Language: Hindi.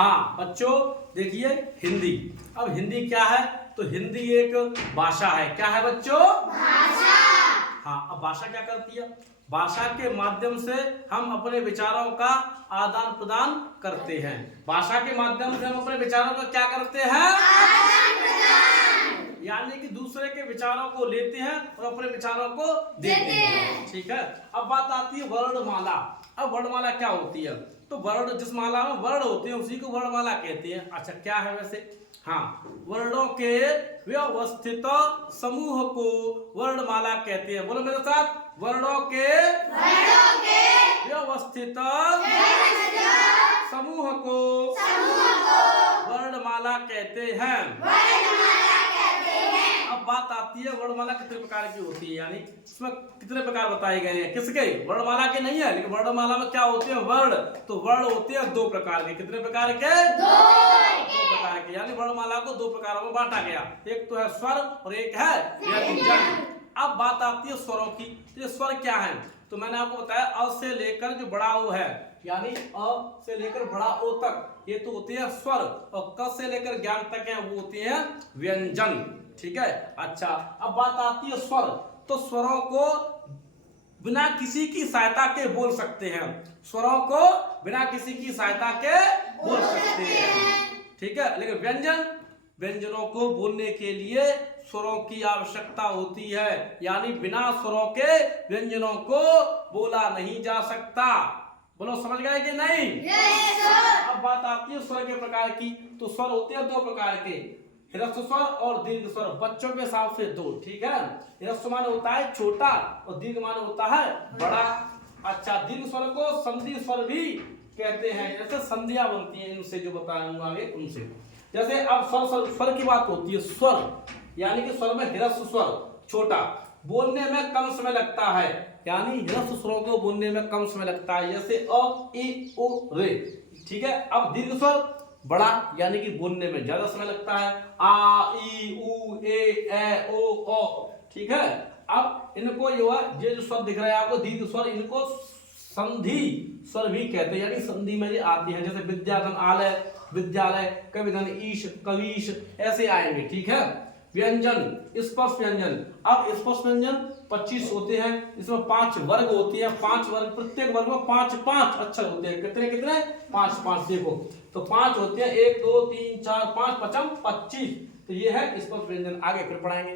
हाँ बच्चों देखिए हिंदी। अब हिंदी क्या है? तो हिंदी एक भाषा है। क्या है बच्चों? भाषा। हाँ, अब भाषा क्या करती है? भाषा के माध्यम से हम अपने विचारों का आदान प्रदान करते हैं। भाषा के माध्यम से हम अपने विचारों का क्या करते हैं? आदान प्रदान। यानी कि दूसरे के विचारों को लेते हैं और अपने विचारों को देते हैं। ठीक है। अब बात आती है वर्णमाला। अब वर्णमाला क्या होती है? तो वर्ण, जिस माला में वर्ण होते हैं उसी को वर्णमाला कहते हैं। अच्छा क्या है वैसे? हाँ, वर्णों के व्यवस्थित समूह को वर्णमाला कहते हैं। बोलो मेरे साथ, वर्णों के व्यवस्थित समूह को वर्णमाला कहते हैं। अब बात आती है वर्णमाला कितने प्रकार की होती है, यानी इसमें कितने प्रकार बताए गए हैं। किसके? वर्णमाला के नहीं है, लेकिन वर्णमाला में क्या होते हैं? वर्ण। तो वर्ण होते हैं दो प्रकार के। कितने प्रकार के? दो प्रकार के। यानी वर्णमाला को दो प्रकारों में बांटा गया। एक तो है स्वर और एक है व्यंजन। अब बात आती है स्वरों की। तो ये स्वर क्या है? तो मैंने आपको बताया अ से लेकर जो बड़ा ओ है, यानी अ से लेकर बड़ा ओ तक, ये तो होते हैं स्वर, और क से लेकर ज्ञान तक है वो होते हैं व्यंजन। ठीक है। अच्छा अब बात आती है स्वर। तो स्वरों को बिना किसी की सहायता के बोल सकते हैं। स्वरों को बिना किसी की सहायता के बोल सकते हैं। ठीक है। लेकिन व्यंजन, व्यंजनों को बोलने के लिए स्वरों की आवश्यकता होती है, यानी बिना स्वरों के व्यंजनों को बोला नहीं जा सकता। बोलो समझ गए कि नहीं? Yes sir. अब बात आती है स्वर के प्रकार की। तो स्वर होते हैं दो प्रकार के, ह्रस्व स्वर और दीर्घ स्वर। बच्चों के हिसाब से दो। ठीक है। ह्रस्व माने होता है छोटा और दीर्घ माने होता है बड़ा। अच्छा, दीर्घ स्वर को संधि स्वर भी कहते हैं। जैसे संधियां बनती हैं इनसे, जो बताऊंगा आगे उनसे। जैसे अब स्वर की बात होती है। स्वर यानी कि स्वर में ह्रस्व स्वर छोटा, बोलने में कम समय लगता है, यानी ह्रस्व स्वरों को बोलने में कम समय लगता है। जैसे अ इ उ रे। ठीक है। अब दीर्घ स्वर बड़ा, यानी कि बोलने में ज्यादा समय लगता है। आ ई उ ए ओ ओ। ठीक है। अब इनको ये जो स्वर दिख रहा है आपको दीर्घ स्वर, इनको संधि स्वर भी कहते हैं, यानी संधि में ये आती है। जैसे विद्याधन आलय, विद्यालय, कविधन ईश, कवीश, ऐसे आएंगे। ठीक है। व्यंजन, स्पर्श व्यंजन। अब स्पर्श व्यंजन 25 होते हैं। इसमें 5 वर्ग होते हैं। 5 वर्ग, प्रत्येक वर्ग में 5 अक्षर होते हैं। कितने कितने? 5 देखो तो 5 होते हैं। 1 2 3 4 5 5 25। तो ये है स्पर्श व्यंजन। आगे फिर पढ़ाएंगे।